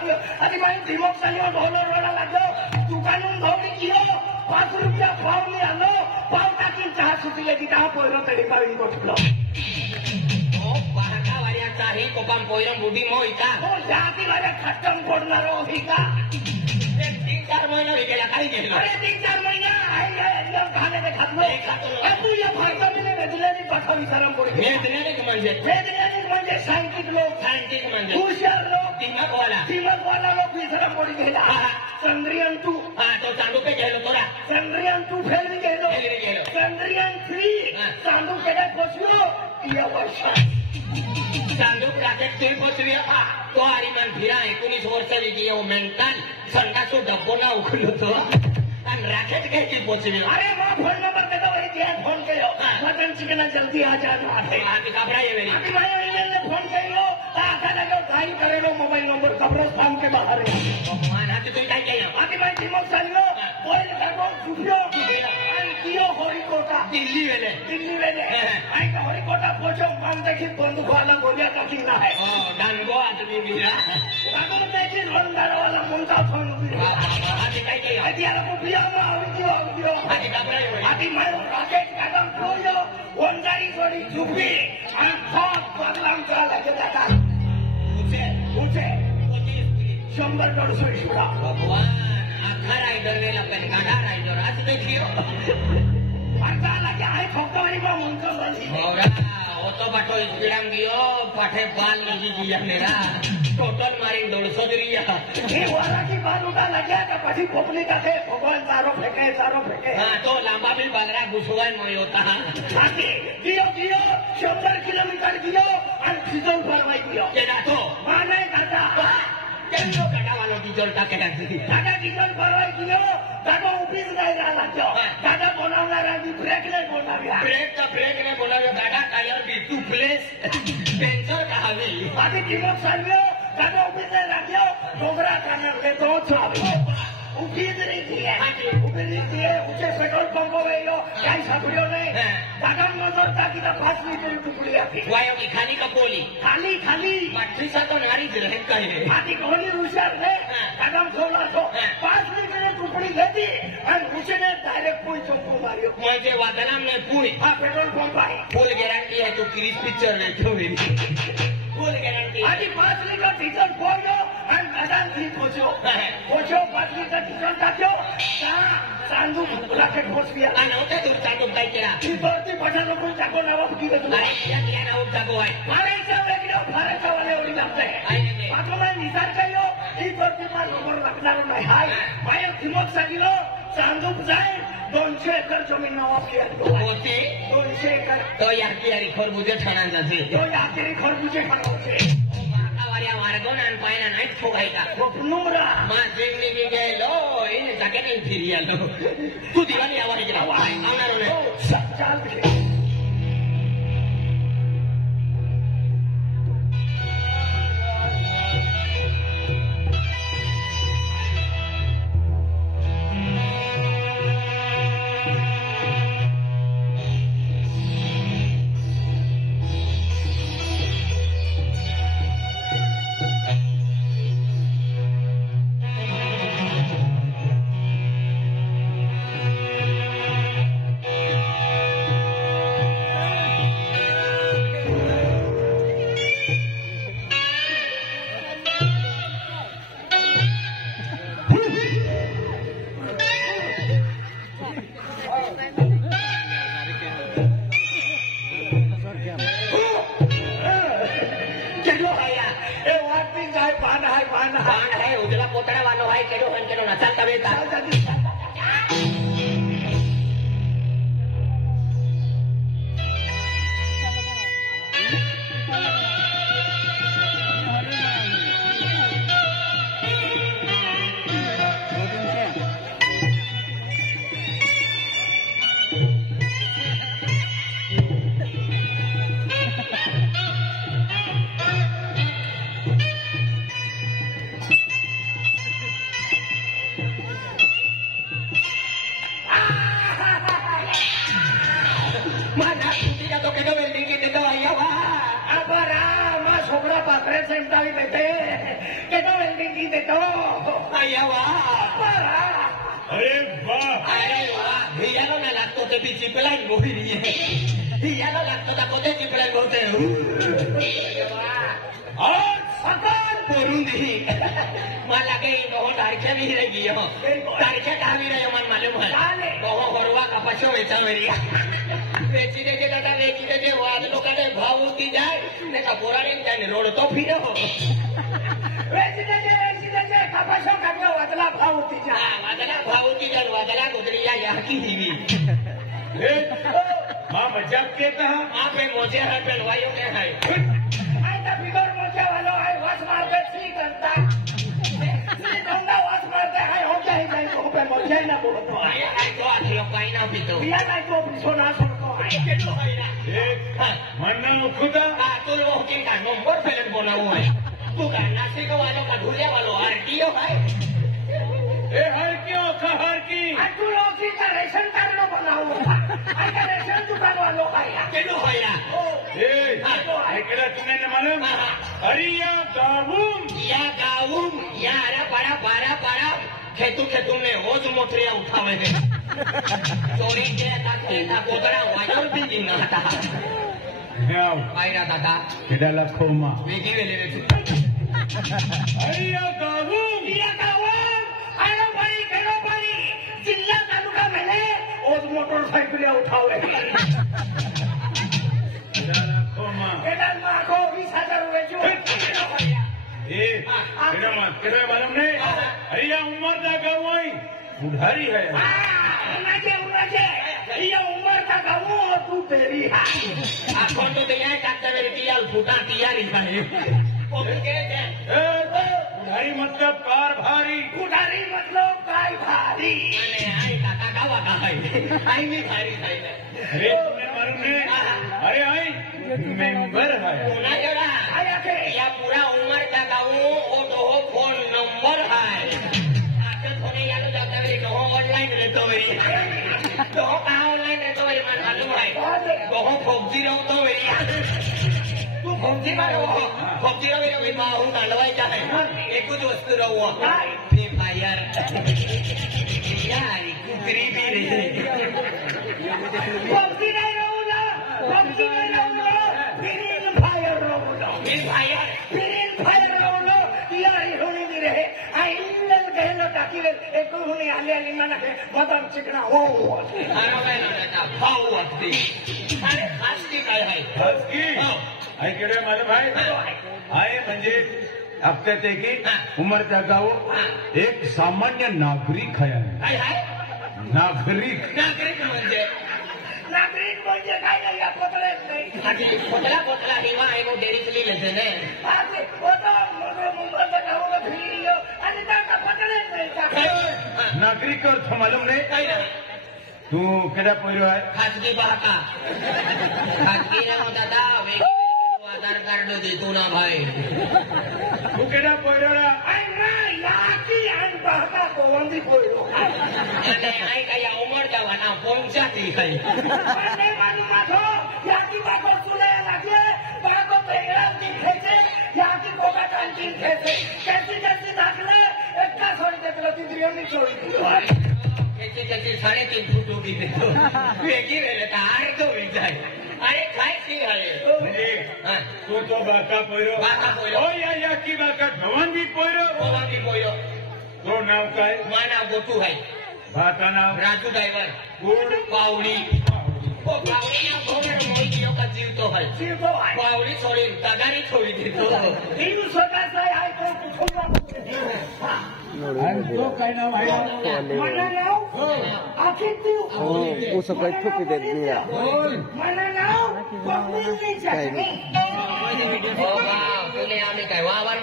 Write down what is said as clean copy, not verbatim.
अरे भाई दिमाग चालू ढोलर वाला लागलो दुकानून धवली कियो 5 रुपया पाव मी आलो पाव टाकीन चहा सुटले की चहा पोयरो तडी पावीन बसलो ओ बारका वाऱ्याचा हे कोपाम पोयरम बुडी मोईका हो जाती वाऱ्या खट्टम पडणार होईका 3-4 महिने गेला काय केलं अरे 3-4 महिने आहे एकदम खाण्याने खातलो तू या भारताने वेदल्याने पाठा विचारम पडली वेदल्याने म्हणजे सायंटिक लोक म्हणजे हुशार लोक दिमागवाला लोक विचारम पडी गेला चंद्रयान 2 हा तो चांदू पे गेलो तोरा चंद्रयान 2 फेल गेलो चंद्रयान 3 चांदू केडे पोचलो या वर्षात चांदू राकेट ते पोचली तो हरिमान फिरा 19 वर्षाची की यो मेंटल संडासो डब्बो ना उखलो तो आणि राकेट कैसी पोचली अरे मां फोन नंबर देता वही दिया फोन कयो मटन चिकन जल्दी आ जा आज घबराए मेरी अभी भाई ईमेल ने फोन कयो आखा लगे भाई करेलो मोबाइल नंबर कब्रिस्तान के बाहर है भगवान आज तू काय केलं अभी भाई दिमाग चाललो बोल करको छुपियो आणि कियो होरिकोटा दिल्ली वेले आई का होरिकोटा पोचो काम देखी बंदूक वाला गोलिया काकी ना है डांगो आदमी बिरा कागो देखी रंदार वाला मुंडा फोन आज काय केलं आधी आला को बिया ना आवियो आज घबराए आधी मारो रॉकेट कागम खोयो वंजारी सोडी चुपी आणि फॉक बदलाम चला के दादा उठे 100-150 इशुरा भगवान आखा रायडर वेला पण गाडा रायडर आज देखियो आता लगे आय खोकवारी बा मुंको बली होरा ओतो बाटो स्पीडाम गियो पाठे बाल नहीं दिया मेरा टोटल मारी 150 दिया ये वाला की बात उठा लगे का पछी पोपली का थे भगवान चारो फेंके हां तो लांबा बिल बागरा घुसवाय मोय होता आके दियो 100 किलोमीटर दियो आणि डिझेल भरवाई दियो केडा तो माने दादा केलो गाडा वालो डिझेल टाकेला दादा डिझेल भरवाई दियो दादा उभीच नाही राहिला तो दादा बोलावणारा मी ब्रेक नाही बोलाव्या ब्रेक ने बोलाव्या गाडा टायर बी टू प्लेस पेंचर कहावी आधी दिमाग चाललो दादा उभीच नाही राहिलो डोंगरा खाणार तो चाललो उभीच नाही दिए उसे पेट्रोल पंप गयो काही सापड्यो नाही दादा नजर टाकी तर 5 लिटर टुकडी आती वायो की खाली का बोली खाली माठी सा तो नारी रहे काय आधी कोणी हुशार ने दादा ठेवला तो 5 लिटर टुकडी घेतली आणि उसेने डायरेक्ट पुल चोको मारियो म्हणजे वादनाम ने पुरी हा पेट्रोल पंप आहे फुल गॅरंटी है तो क्रिस पिक्चर में तो फुल गॅरंटी आधी 5 लिटर डिझेल पोयो आणि दादा ती पोचो 5 लिटर डिझेल टाक्यो चांदू राकेट पोचली ना नव्हते तू चांदू काय केला ती भरती 50 रुपये टाको नावा किती तुला या नाव जागो आहे मारायचा वेगळा फारायचा वाले एवढी लागते आता मला विचार केलो ही भरती मला नंबर लागणार नाही हाय माझ्या दिमाग सांगितलं चांदूक जाय 200 एकर जमीन नावा केली होते 200 एकर तो याकी खरबुजे ठाणा जाते तो याकी खरबुजे ठाणा होते वाऱ्या मार्गोन आणि पायना नाही ठोकायचा नुमरा माझे मी गेलो इन जाके नाही फिरी आलो तू दिवाळी आवाज केला वाय आणार नाही चाल पोतड़ा वालो है केडो हन केडो नचल तबेता की देतो अय्या वा अरे वाह अरे वा हियाला ना लागतो ते बी चिपलाईन बोली हियाला लागतो ता कोते चिपलाईन बोलते और सकल पोरून दी मला काही बहुत तारख्या भी रही हो तारख्या कावी रही मन मालूम है बहुत हरवा कपाशो वेचा मेरी वेची दे दादा वेची दे वाद लोकांना भाव उती जाय ने का पोराने त्याने रोड तो फिरे हो वेची दे कपाशो काढला वादला भाव उती जा वादला भाव उती जा वादला गोदरिया या की दीवी मां मजाक केता आप पे मोजे हर पे वायो के है आता बिगर मोजा वालो है वास मारते सी करता सी दंगा वास मारते है हो जाए तो पे मोजे ना बोलतो आया काय तो आधी लोकाई ना पितो बिया काय तो सोना सोको है केलो है म्हणणं उठुता तो लोग के का नंबर प्लेट बनाओ है तू का नासिक वालों का ढूंढे वालों आरटीओ है ए हर क्यों हर की तू लोग की का रेशन कार्ड नो बनाओ आई का रेशन दुकान वालों का या केलो है या इकडे तुम्ही न मालूम अरिया गावूम या अरे बड़ा खेतू ने रोज मोटरिया उठावे है चोरी के था कोतरा वाजर भी दिन आता आयरा दादा केडाला खोमा वेगी वेले अरिया गावूम आलो भाई जिल्हा तालुका मेले ओज मोटरसाइकिल उठावे केडाला खोमा केदार माको 20,000 रुपये जो केड़ा मालूम नहीं अरिया उम्र दा गवाई बुढ़ारी है उन्हाचे ये उम्र का गावो तू तेरी है आखों तो दिया डॉक्टर मेरी तियाल फूटा तियारी है ओ के बुढ़ारी मतलब कार भारी बुढ़ारी मतलब काय भारी अरे आई काका गावा का है आई भी भारी है अरे तुम्हें मालूम नहीं अरे आई मेंबर है ना जरा आया के या पूरा उम्र का गावो ओ दो फोन नंबर है आके फोन यालो जाता मेरी दो ऑनलाइन लेतो मेरी दो का ऑनलाइन लेतो मेरी मन मालूम है दो फोजी रहो तो मेरी तू फोजी मारो फोजी रहो मेरी मां डालवाई चाहे एक कुछ वस्तु रहो फ्री फायर यार कुकरी भी रे पबजी नहीं रहूंगा ग्रीन फायर रहूंगा ग्रीन फायर रहूंगा यार होने नहीं रहे आइंदल कहलो ताकि एक होने आले मना के बदाम चिकना हो अरे मैं ना भाव वक्ती अरे खास की काय है खास की आई केड़े मालूम भाई आए म्हणजे हफ्त्यात की उमरत्या गाव एक सामान्य नागरिक आहे काय है नागरिक नागरिक म्हणजे काय नाही या पत्रात नाही पोतला हिवा आहे वो डेरी चली लेते ने आगे ओतो मुंबईला गावला फिरलो आणि त्या पत्रात नाही नागरिक अर्थ मालूम नहीं काय ना तू केड़ा पोरो है खाजगी बाका खाजगी रे दादा वेगी आधार कार्ड देतो ना भाई तू केड़ा पोरो रा आई ना याकी आन बाका कोवंदी पोयो અને આઈ કયા ઉમર જવાના પહોંચાતી કઈ અને મારી માથો याकी बाको सुने लागे बाको पेगड़ा दिखे छे याकी कोका कांटी खेसे कैसी दाखले एक का छोड़ी दे तो तीसरी नहीं छोड़ी कैसी 3.5 फुट होगी तो वेगी रे तार तो विचार अरे काय सी है म्हणजे तू तो बाका पोरो पोरो ओ या की बाका जवान भी पोरो गोवानी बोयो तो नाव काय माना गोटू है बाका नाव राजू ड्राइवर गुड पावड़ी ओ पावड़ी ना घोड़े मोइयो का जीव तो है सिर्फ आई पावड़ी छोड़ी तगारी छोड़ी दी तो तीन स्वतः से आई तो पूछूंगा तो काय नाव आहे मना नाव आखिर तू उसको कोई ठुक दे दिया मना नाव पकड़ी नहीं जाती ओ वाह तूने आने काय वावर